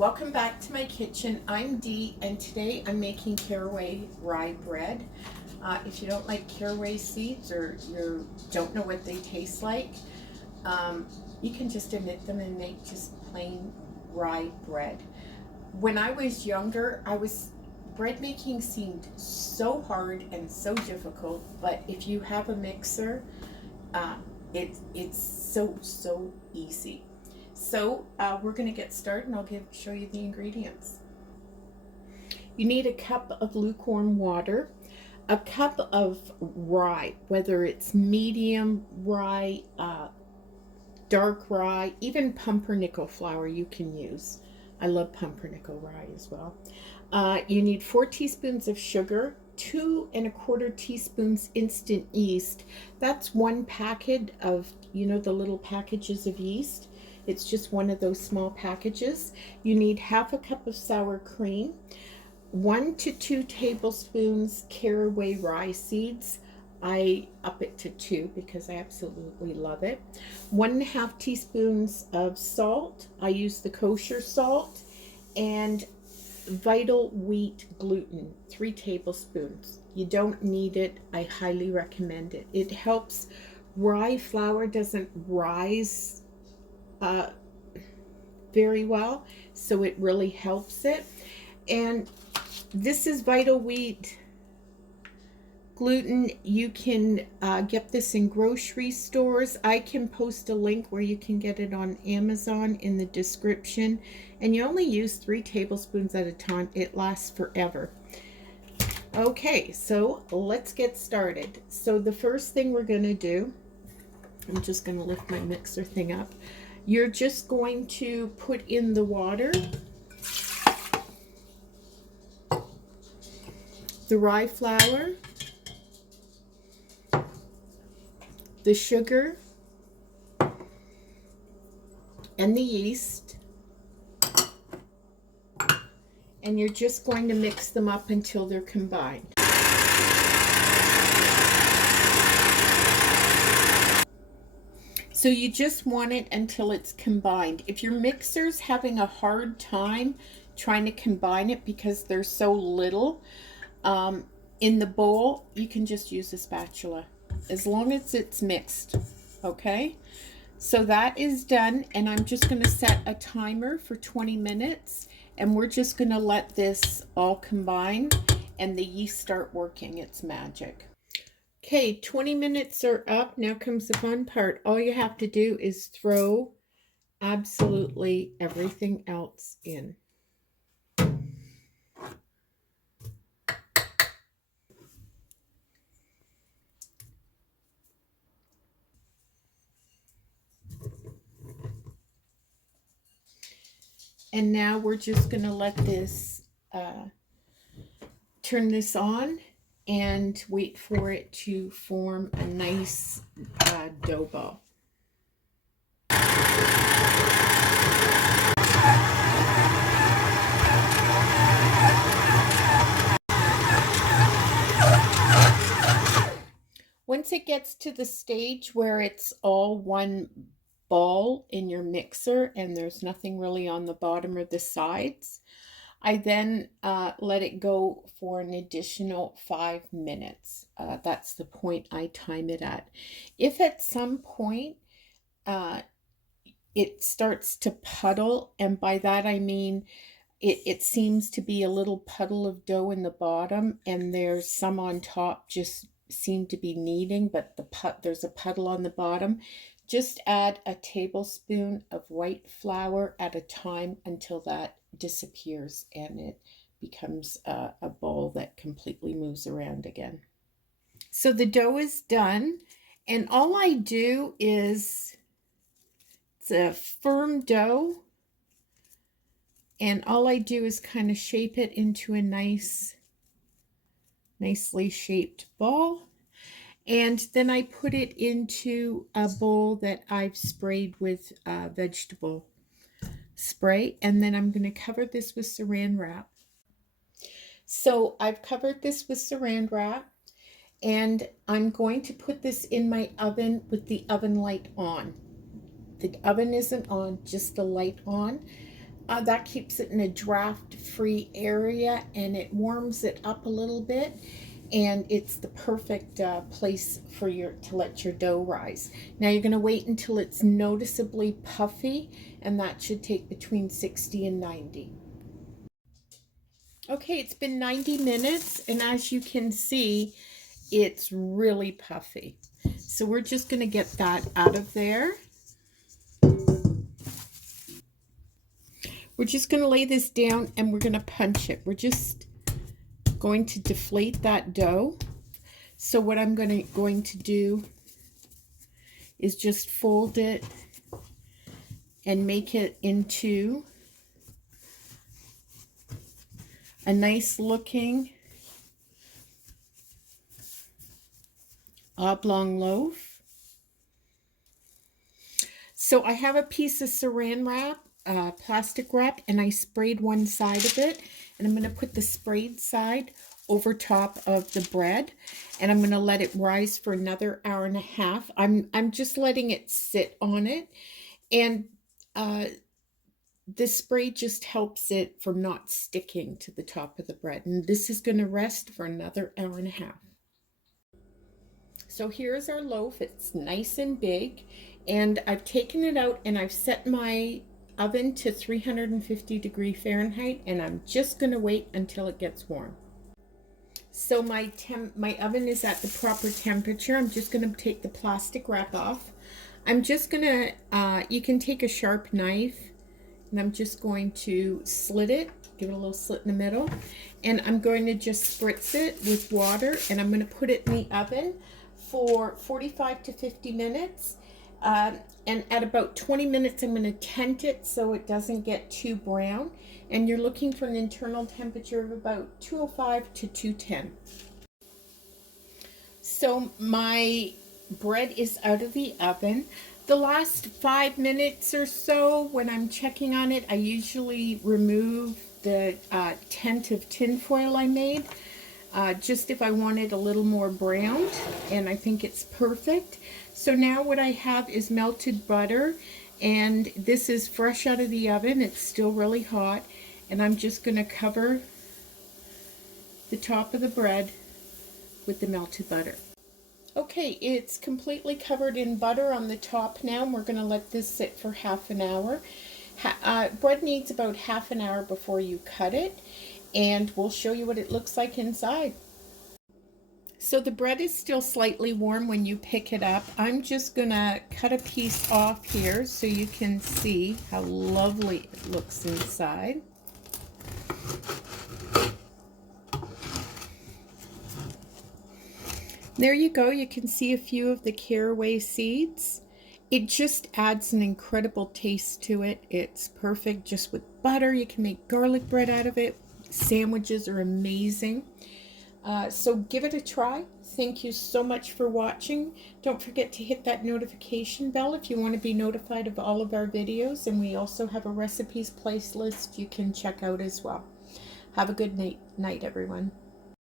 Welcome back to my kitchen. I'm Dee, and today I'm making Caraway Rye Bread. If you don't like caraway seeds or you don't know what they taste like, you can just omit them and make just plain rye bread. When I was younger, bread making seemed so hard and so difficult, but if you have a mixer, uh, it's so easy. So we're going to get started, and I'll show you the ingredients. You need a cup of lukewarm water, a cup of rye, whether it's medium rye, dark rye, even pumpernickel flour you can use. I love pumpernickel rye as well. You need 4 teaspoons of sugar, 2¼ teaspoons instant yeast. That's one packet of, the little packages of yeast. It's just one of those small packages. You need half a cup of sour cream, 1 to 2 tablespoons caraway rye seeds. I up it to 2 because I absolutely love it. 1½ teaspoons of salt. I use the kosher salt. And vital wheat gluten, 3 tablespoons. You don't need it. I highly recommend it. It helps. Rye flour doesn't rise very well, so it really helps it. And this is vital wheat gluten. You can get this in grocery stores. I can post a link where you can get it on Amazon in the description, and you only use 3 tablespoons at a time. It lasts forever. Okay, so let's get started. So the first thing we're going to do, I'm just going to lift my mixer thing up. You're just going to put in the water, the rye flour, the sugar, and the yeast, and you're just going to mix them up until they're combined. So you just want it until it's combined. If your mixer's having a hard time trying to combine it because there's so little in the bowl, you can just use a spatula as long as it's mixed. Okay, so that is done, and I'm just going to set a timer for 20 minutes, and we're just going to let this all combine and the yeast start working its magic. Okay, 20 minutes are up. Now comes the fun part. All you have to do is throw absolutely everything else in. And now we're just going to let this, turn this on and wait for it to form a nice dough ball. Once it gets to the stage where it's all one ball in your mixer and there's nothing really on the bottom or the sides, I then let it go for an additional 5 minutes. That's the point I time it at. If at some point it starts to puddle, and by that I mean it seems to be a little puddle of dough in the bottom, and there's some on top just seem to be kneading, but there's a puddle on the bottom, just add a tablespoon of white flour at a time until that disappears and it becomes a ball that completely moves around again. So the dough is done, and all I do is, it's a firm dough, and all I do is kind of shape it into a nicely shaped ball. And then I put it into a bowl that I've sprayed with vegetable spray. And then I'm going to cover this with saran wrap. So I've covered this with saran wrap, and I'm going to put this in my oven with the oven light on. The oven isn't on, just the light on. That keeps it in a draft-free area, and it warms it up a little bit, and it's the perfect place for to let your dough rise. Now you're going to wait until it's noticeably puffy, and that should take between 60 and 90. Okay, it's been 90 minutes, and as you can see, it's really puffy. So we're just going to get that out of there. We're just going to lay this down and we're going to punch it. We're just going to deflate that dough. So what I'm going to do is just fold it and make it into a nice looking oblong loaf. So I have a piece of saran wrap, plastic wrap, and I sprayed one side of it, and I'm going to put the sprayed side over top of the bread, and I'm going to let it rise for another hour and a half. I'm just letting it sit on it, and this spray just helps it from not sticking to the top of the bread, and this is going to rest for another hour and a half. So here's our loaf. It's nice and big, and I've taken it out and I've set my oven to 350 Fahrenheit, and I'm just going to wait until it gets warm. So my oven is at the proper temperature. I'm just going to take the plastic wrap off. I'm just going to, you can take a sharp knife, and I'm just going to slit it, give it a little slit in the middle, and I'm going to just spritz it with water, and I'm going to put it in the oven for 45 to 50 minutes. And at about 20 minutes, I'm going to tent it so it doesn't get too brown. And you're looking for an internal temperature of about 205 to 210. So my bread is out of the oven. The last 5 minutes or so, when I'm checking on it, I usually remove the tent of tinfoil I made. Just if I want it a little more browned, and I think it's perfect. So now what I have is melted butter, and this is fresh out of the oven. It's still really hot, and I'm just going to cover the top of the bread with the melted butter. Okay, it's completely covered in butter on the top now, and we're going to let this sit for half an hour. Bread needs about half an hour before you cut it, and we'll show you what it looks like inside. So the bread is still slightly warm when you pick it up. I'm just gonna cut a piece off here so you can see how lovely it looks inside. There you go. You can see a few of the caraway seeds. It just adds an incredible taste to it. It's perfect just with butter. You can make garlic bread out of it. Sandwiches are amazing. So give it a try. Thank you so much for watching. Don't forget to hit that notification bell if you want to be notified of all of our videos. And we also have a recipes playlist you can check out as well. Have a good night everyone.